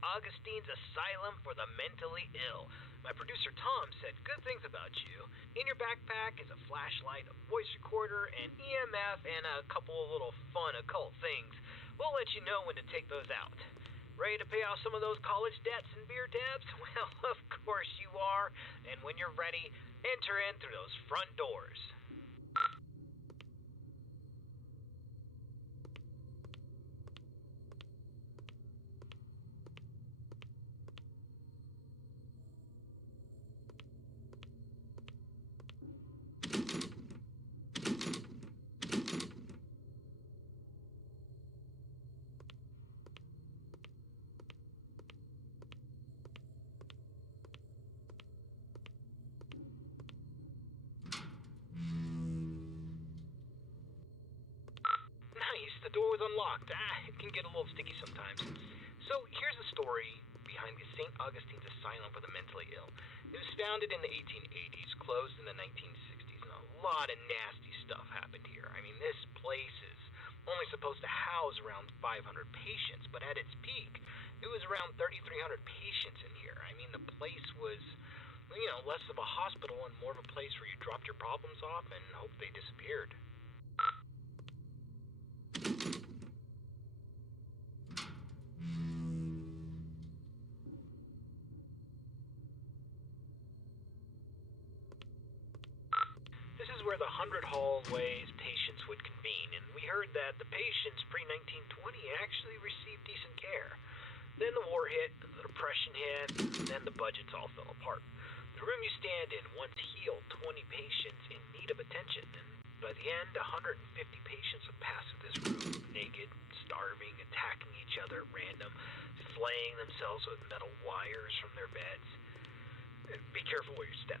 Augustine's Asylum for the Mentally Ill. My producer Tom said good things about you. In your backpack is a flashlight, a voice recorder, an EMF, and a couple of little fun occult things. We'll let you know when to take those out. Ready to pay off some of those college debts and beer tabs? Well, of course you are. And when you're ready, enter in through those front doors. Nice, the door was unlocked. It can get a little sticky sometimes. So here's the story behind the St. Augustine's Asylum for the Mentally Ill. It was founded in the 1880s, closed in the 1960s, and a lot of nasty stuff happened here. I mean, this place is only supposed to house around 500 patients, but at its peak, it was around 3,300 patients in here. I mean, the place was, less of a hospital and more of a place where you dropped your problems off and hoped they disappeared. This is where the 100 hallways patients would convene, and we heard that the patients pre-1920 actually received decent care. Then the war hit, the depression hit, and then the budgets all fell apart. The room you stand in once healed 20 patients in need of attention, and by the end, 150 patients would pass through this room, naked, starving, attacking each other at random, flaying themselves with metal wires from their beds. Be careful where you step.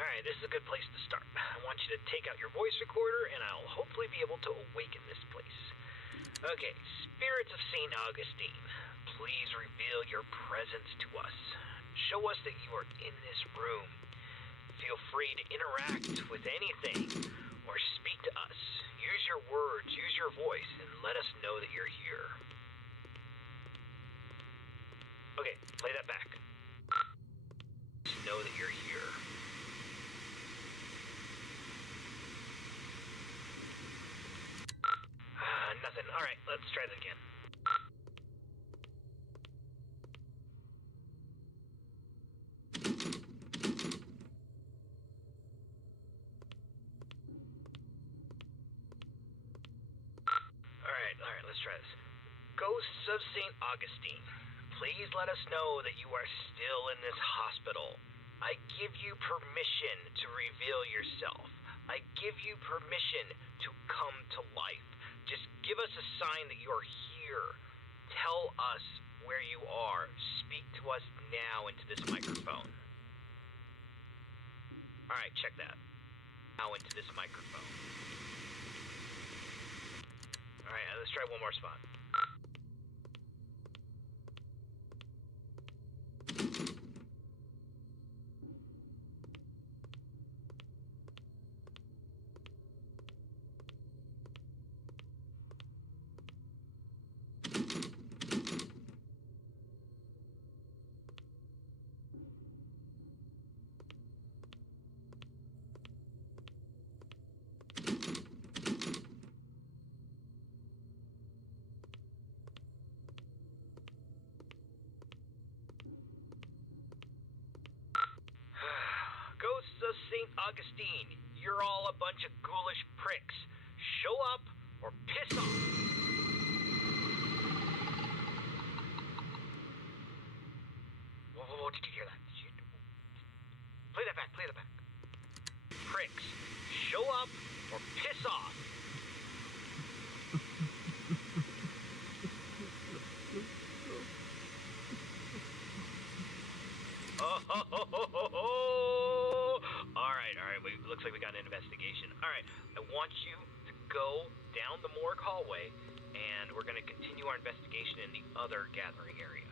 Alright, this is a good place to start. I want you to take out your voice recorder, and I'll hopefully be able to awaken this place. Okay, spirits of St. Augustine, please reveal your presence to us. Show us that you are in this room. Feel free to interact with anything, or speak to us. Use your words, use your voice, and let us know that you're here. Okay, play that back. Know that you're here. Nothing. Alright, let's try that again. Alright, let's try this. Ghosts of St. Augustine, please let us know that you are still in this hospital. I give you permission to reveal yourself. I give you permission to come to life. Just give us a sign that you're here. Tell us where you are. Speak to us now into this microphone. Alright, check that. Now into this microphone. Alright, let's try one more spot. Ghosts of St. Augustine, you're all a bunch of ghoulish pricks. Show up or piss off. Whoa, did you hear that? Play that back. Pricks, show up or piss off. Alright, looks like we got an investigation. Alright, I want you to go down the morgue hallway, and we're going to continue our investigation in the other gathering area.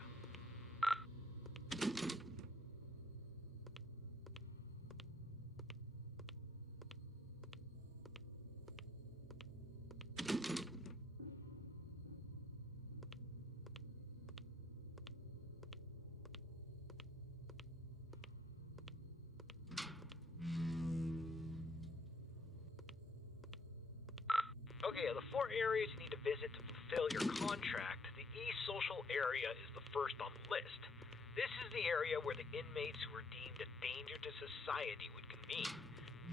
Okay, of the 4 areas you need to visit to fulfill your contract, the East Social area is the first on the list. This is the area where the inmates who are deemed a danger to society would convene.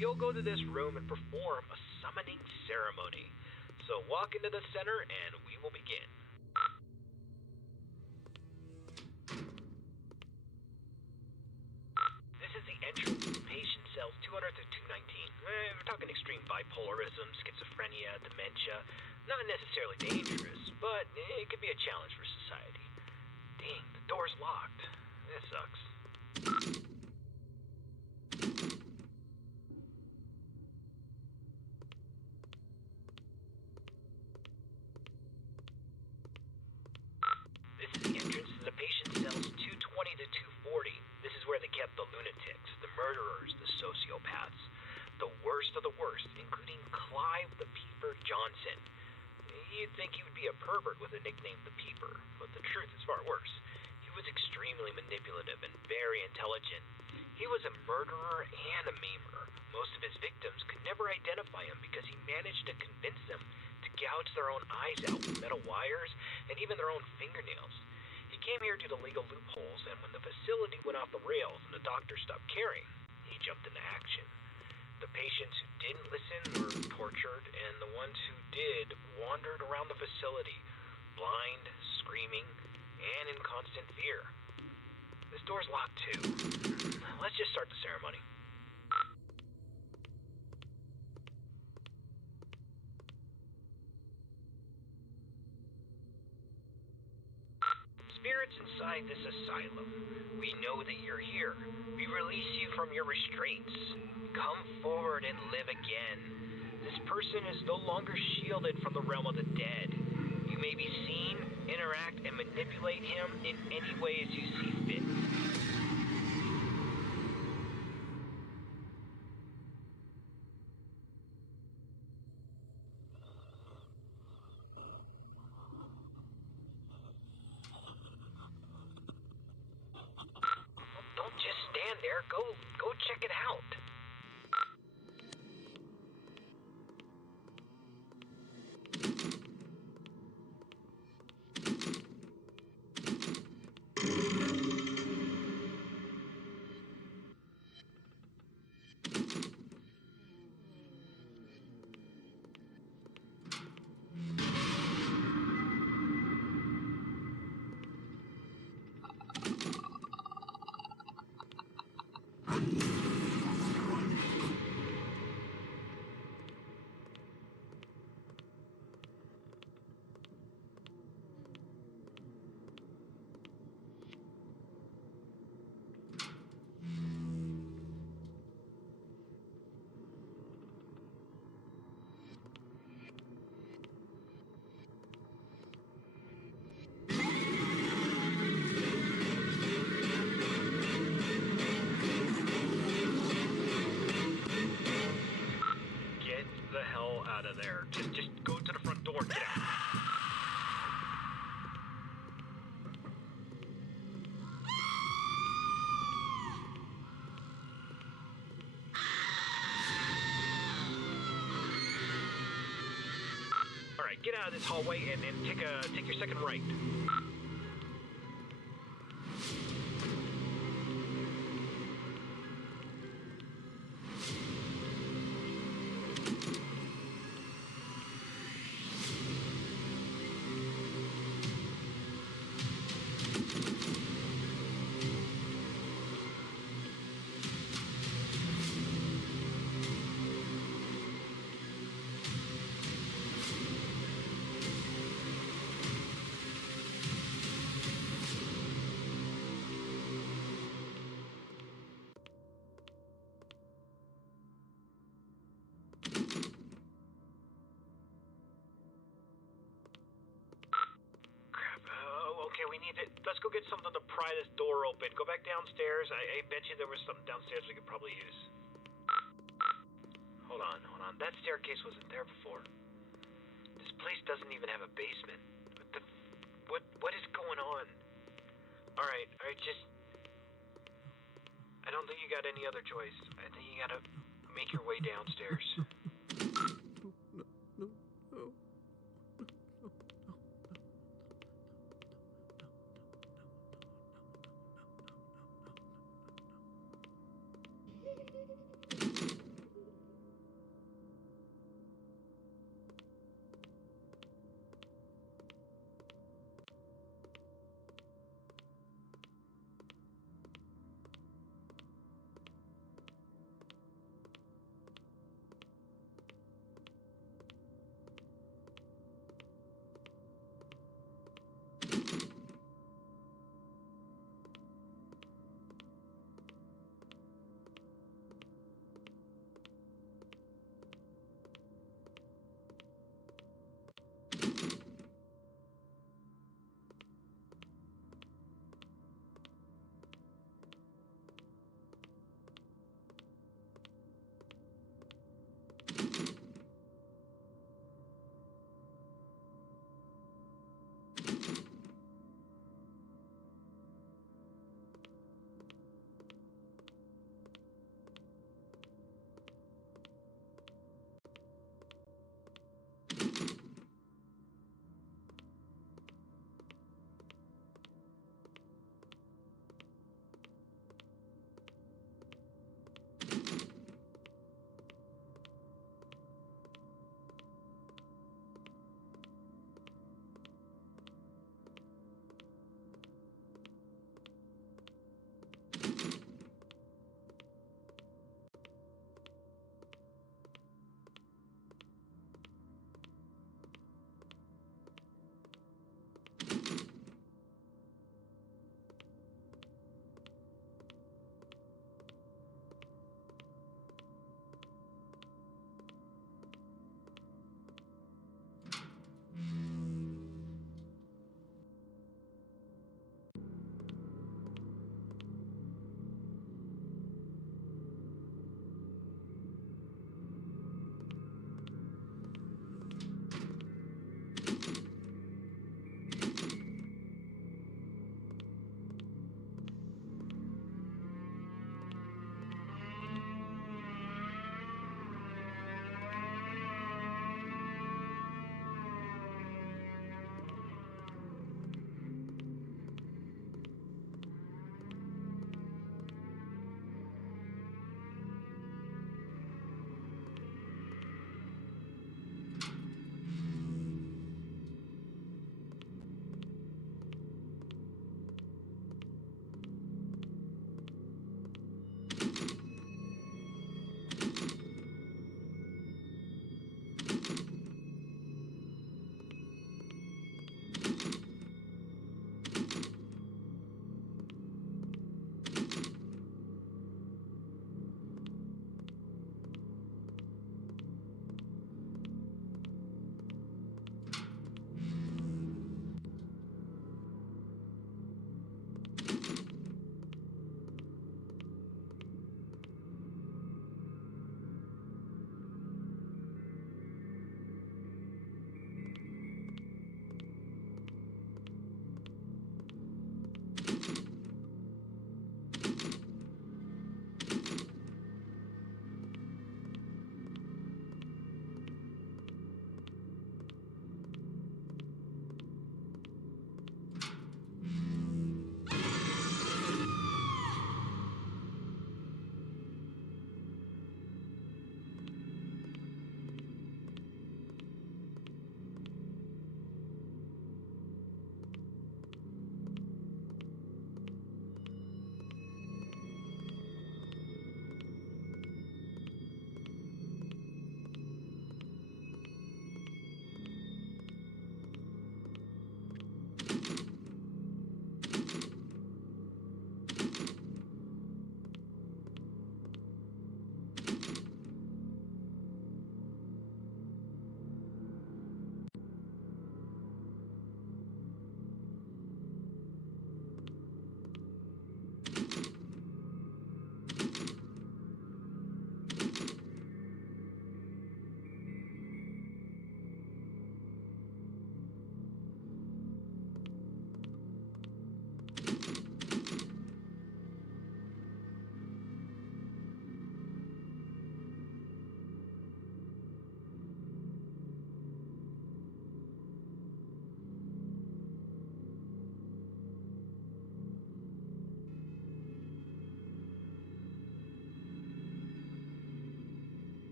You'll go to this room and perform a summoning ceremony. So walk into the center and we will begin. This is the entrance to patient cells 200 to 219. We're talking extreme bipolarism, schizophrenia, dementia. Not necessarily dangerous, but it could be a challenge for society. Dang, the door's locked. This sucks. This is the entrance to the patient cells 220 to 240. This is where they kept the lunatics, the murderers, the sociopaths. The worst of the worst, including Clive the Peeper Johnson. You'd think he would be a pervert with a nickname the Peeper, but the truth is far worse. He was extremely manipulative and very intelligent. He was a murderer and a memer. Most of his victims could never identify him because he managed to convince them to gouge their own eyes out with metal wires and even their own fingernails. He came here due to legal loopholes, and when the facility went off the rails and the doctors stopped caring, he jumped into action. The patients who didn't listen were tortured, and the ones who did wandered around the facility, blind, screaming, and in constant fear. This door's locked too. Let's just start the ceremony. Spirits inside this asylum, we know that you're here. We release you from your restraints. Come forward and live again. This person is no longer shielded from the realm of the dead. You may be seen, interact, and manipulate him in any ways you see fit. Don't just stand there. Go check it out. Out of there. Just go to the front door and get out. All right, get out of this hallway and then take your second right. Okay, we need to... Let's go get something to pry this door open. Go back downstairs. I bet you there was something downstairs we could probably use. Hold on. That staircase wasn't there before. This place doesn't even have a basement. What is going on? Alright, just... I don't think you got any other choice. I think you gotta make your way downstairs. No.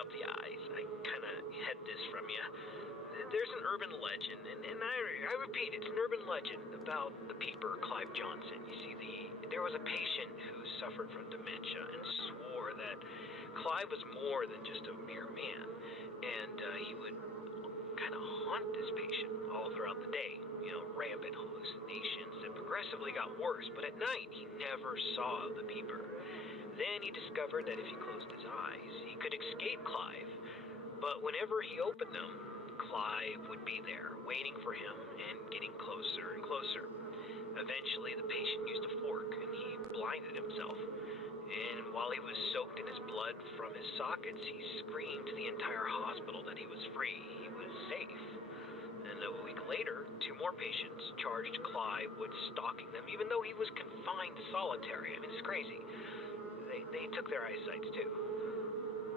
about the eyes, I kind of had this from you. There's an urban legend, and I repeat, it's an urban legend about the peeper, Clive Johnson. You see, there was a patient who suffered from dementia and swore that Clive was more than just a mere man, and he would kind of haunt this patient all throughout the day. Rampant hallucinations that progressively got worse, but at night he never saw the peeper. Then he discovered that if he closed his eyes, he could escape Clive, but whenever he opened them, Clive would be there, waiting for him and getting closer and closer. Eventually, the patient used a fork and he blinded himself. And while he was soaked in his blood from his sockets, he screamed to the entire hospital that he was free, he was safe. And a week later, 2 more patients charged Clive with stalking them, even though he was confined solitary. I mean, it's crazy. They took their eyesights too.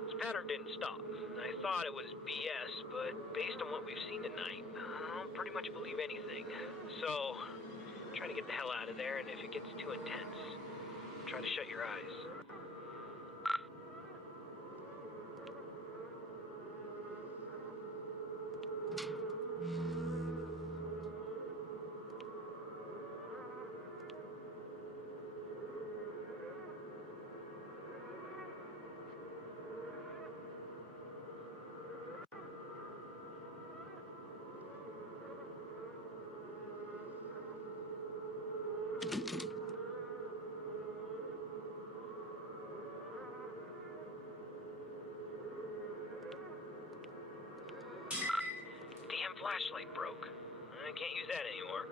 This pattern didn't stop. I thought it was BS, but based on what we've seen tonight, I'll pretty much believe anything. So, try to get the hell out of there, and if it gets too intense, try to shut your eyes. Damn flashlight broke. I can't use that anymore.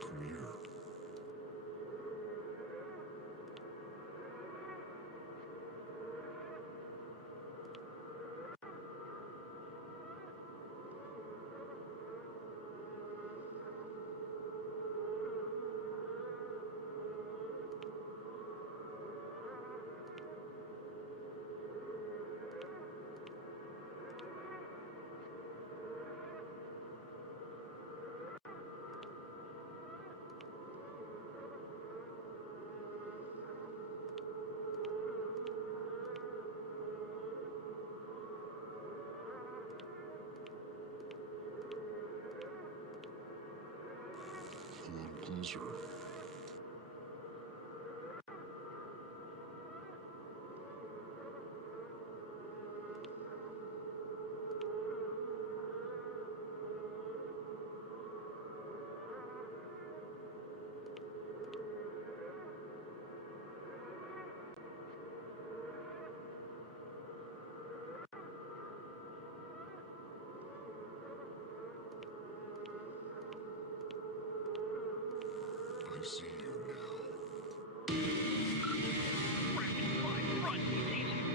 Come here. Come on closer. I see you now. Rapid fly, run, he sees you.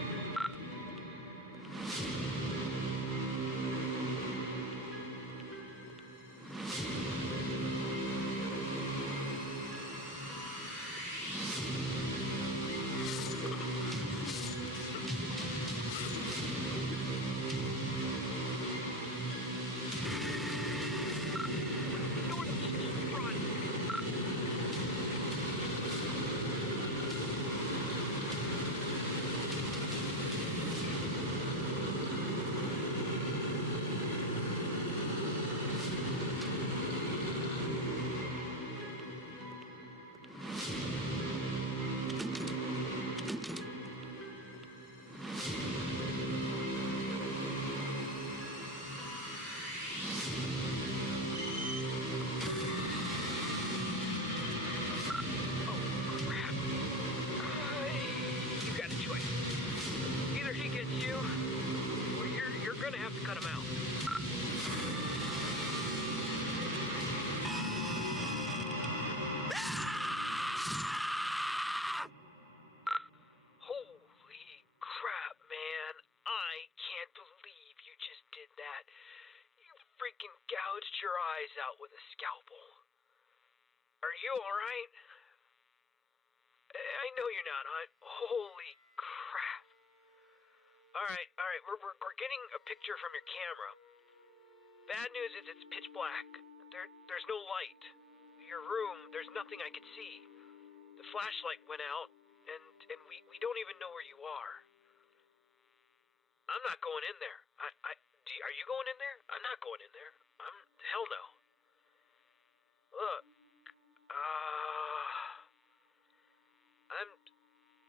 You, or you're gonna have to cut him out. Holy crap, man. I can't believe you just did that. You freaking gouged your eyes out with a scalpel. Are you alright? I know you're not. Holy crap. Alright, we're getting a picture from your camera. Bad news is it's pitch black. There's no light. Your room, there's nothing I could see. The flashlight went out, and we don't even know where you are. I'm not going in there. Are you going in there? I'm not going in there. Hell no. Look,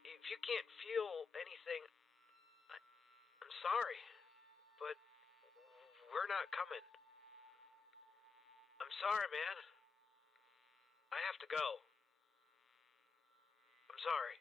if you can't feel anything, I'm sorry, but we're not coming. I'm sorry, man. I have to go. I'm sorry.